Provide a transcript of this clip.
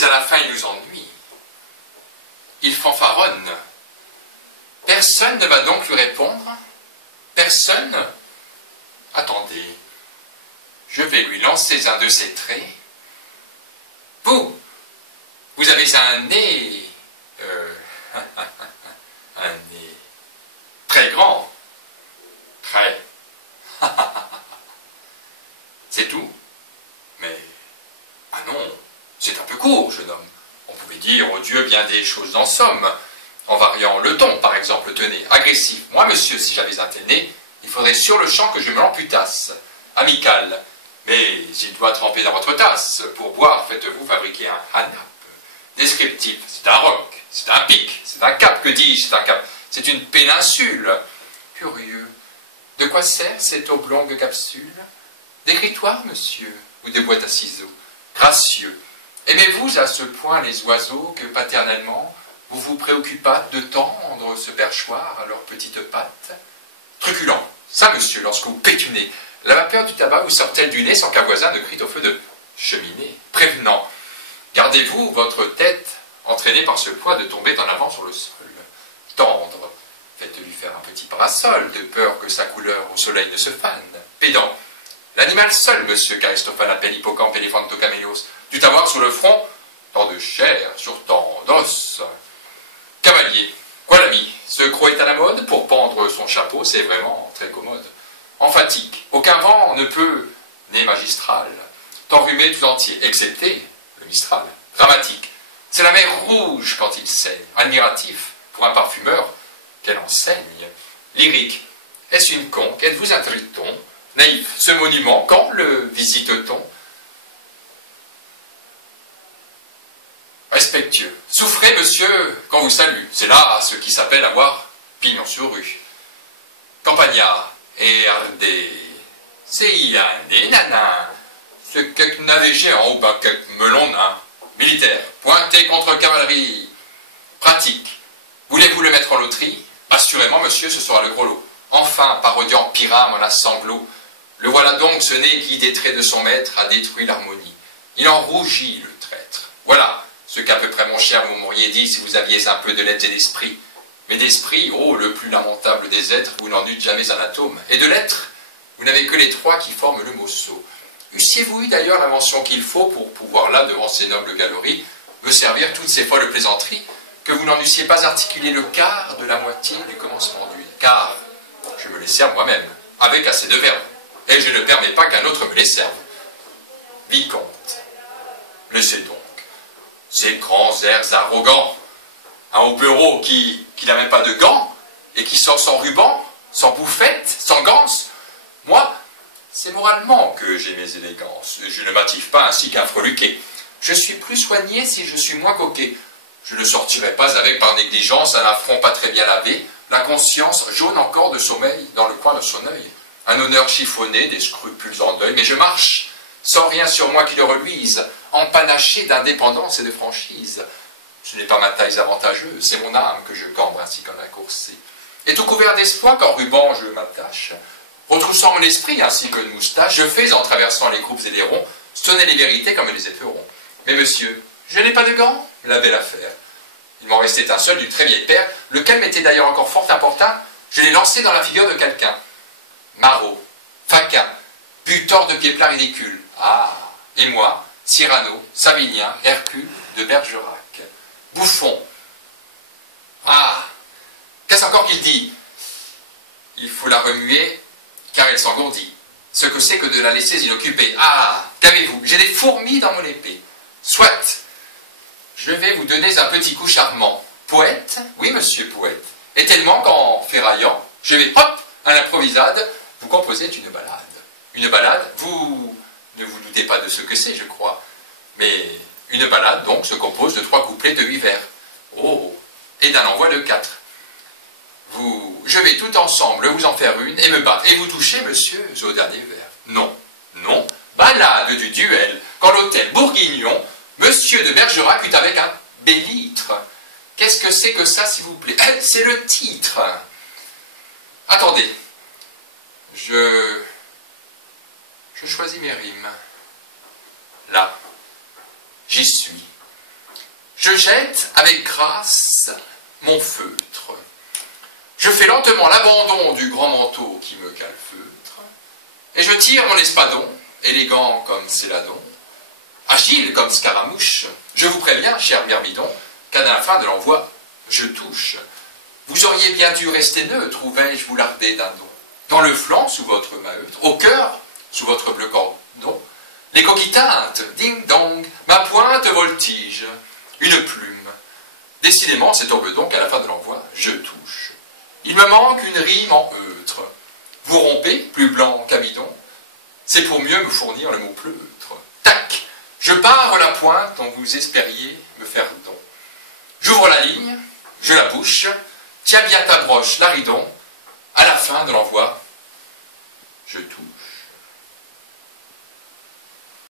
Mais à la fin, il nous ennuie. Il fanfaronne. Personne ne va donc lui répondre? Personne? Attendez, je vais lui lancer un de ses traits. Vous avez un nez... un nez très grand. Très. C'est tout? Mais... Ah non, c'est un peu court, jeune homme. On pouvait dire, oh Dieu, bien des choses en somme. En variant le ton, par exemple, tenez, agressif. Moi, monsieur, si j'avais un tel nez, il faudrait sur le champ que je me l'amputasse. Amical. Mais il doit tremper dans votre tasse. Pour boire, faites-vous fabriquer un hanap. Descriptif, c'est un roc, c'est un pic, c'est un cap, que dis-je, c'est un cap. C'est une péninsule. Curieux. De quoi sert cette oblongue capsule? D'écritoire, monsieur, ou de boîte à ciseaux? Gracieux. Aimez-vous à ce point les oiseaux que paternellement vous vous préoccupâtes de tendre ce perchoir à leurs petites pattes? Truculent. Ça, monsieur, lorsque vous pétunez, la vapeur du tabac vous sort-elle du nez sans qu'un voisin ne crie au feu de cheminée? Prévenant. Gardez-vous votre tête entraînée par ce poids de tomber en avant sur le sol. Tendre. Faites-lui faire un petit parasol, de peur que sa couleur au soleil ne se fane. Pédant. L'animal seul, monsieur, qu'Aristophane appelle hippocampe éléphantocamélos, dut avoir sur le front tant de chair sur tant d'os. Cavalier. Quoi, l'ami? Ce croc est à la mode? Pour pendre son chapeau, c'est vraiment très commode. Emphatique. Aucun vent ne peut, nez magistral, t'enrhumer tout entier, excepté le Mistral. Dramatique. C'est la mer rouge quand il saigne. Admiratif, pour un parfumeur, quelle enseigne. Lyrique. Est-ce une conque? Êtes-vous un triton? Naïf. Ce monument, quand le visite-t-on? Respectueux. Souffrez, monsieur, quand vous salue. C'est là ce qui s'appelle avoir pignon sur rue. Campagnard. Et ardé. C'est y a un nanan. C'est quelques navets géants ou ben quelques melons nains. Militaire. Pointé contre cavalerie. Pratique. Voulez-vous le mettre en loterie? Assurément, monsieur, ce sera le gros lot. Enfin, parodiant Pyrame en assemblot. Le voilà donc, ce nez qui, des traits de son maître, a détruit l'harmonie. Il en rougit, le traître. Voilà ce qu'à peu près, mon cher, vous m'auriez dit si vous aviez un peu de lettres et d'esprit. Mais d'esprit, oh, le plus lamentable des êtres, vous n'en eûtes jamais un atome. Et de lettres, vous n'avez que les trois qui forment le mot sot. Eussiez-vous eu d'ailleurs l'invention qu'il faut pour pouvoir là, devant ces nobles galeries, me servir toutes ces folles plaisanteries, que vous n'en eussiez pas articulé le quart de la moitié du commencement d'huile. Car je me les sers moi-même, avec assez de verbe, et je ne permets pas qu'un autre me les serve. Vicomte, laissez donc ces grands airs arrogants, un hobereau qui n'a même pas de gants, et qui sort sans ruban, sans bouffette, sans ganse. Moi, c'est moralement que j'ai mes élégances. Je ne m'attive pas ainsi qu'un freluquet. Je suis plus soigné si je suis moins coquet. Je ne sortirai pas avec par négligence un affront pas très bien lavé, la conscience jaune encore de sommeil dans le coin de son œil. Un honneur chiffonné, des scrupules en deuil, mais je marche, sans rien sur moi qui le reluise, empanaché d'indépendance et de franchise. Ce n'est pas ma taille avantageuse, c'est mon âme que je cambre ainsi qu'un accourci. Et tout couvert d'espoir qu'en ruban je m'attache, retroussant mon esprit ainsi que de moustache, je fais, en traversant les groupes et les ronds, sonner les vérités comme les éperons. Mais monsieur, je n'ai pas de gants? La belle affaire. Il m'en restait un seul du très vieil père, lequel m'était d'ailleurs encore fort important. Je l'ai lancé dans la figure de quelqu'un. Marot, Faquin, butor de pieds plats ridicules. Ah, et moi, Cyrano, Savinien, Hercule de Bergerac. Bouffon. Ah, qu'est-ce encore qu'il dit? Il faut la remuer, car elle s'engourdit. Ce que c'est que de la laisser inoccupée. Ah, qu'avez-vous? J'ai des fourmis dans mon épée. Soit, je vais vous donner un petit coup charmant. Poète? Oui, monsieur poète. Et tellement qu'en ferraillant, je vais, hop, à l'improvisade, vous composez une ballade. Une ballade, vous ne vous doutez pas de ce que c'est, je crois. Mais une ballade, donc, se compose de 3 couplets de 8 vers. Oh, et d'un envoi de 4. Je vais tout ensemble vous en faire une et me battre. Et vous touchez, monsieur, au dernier vers. Non, non, ballade du duel, quand l'hôtel Bourguignon, monsieur de Bergerac eut avec un bélitre. Qu'est-ce que c'est que ça, s'il vous plaît? C'est le titre. Attendez, je choisis mes rimes. Là, j'y suis. Je jette avec grâce mon feutre. Je fais lentement l'abandon du grand manteau qui me calfeutre, et je tire mon espadon, élégant comme Céladon, agile comme Scaramouche. Je vous préviens, cher Myrmidon, qu'à la fin de l'envoi, je touche. Vous auriez bien dû rester neutre, ou vais-je vous larder d'un don. Dans le flanc, sous votre maheutre, au cœur, sous votre bleu cordon, les coquilles teintes, ding-dong, ma pointe voltige, une plume. Décidément, c'est tombe donc à la fin de l'envoi, je touche. Il me manque une rime en eutre. Vous rompez, plus blanc qu'amidon, c'est pour mieux me fournir le mot pleutre. Tac, je pars la pointe dont vous espériez me faire don. J'ouvre la ligne, je la bouche, tiens bien ta broche, l'aridon, à la fin de l'envoi, je touche.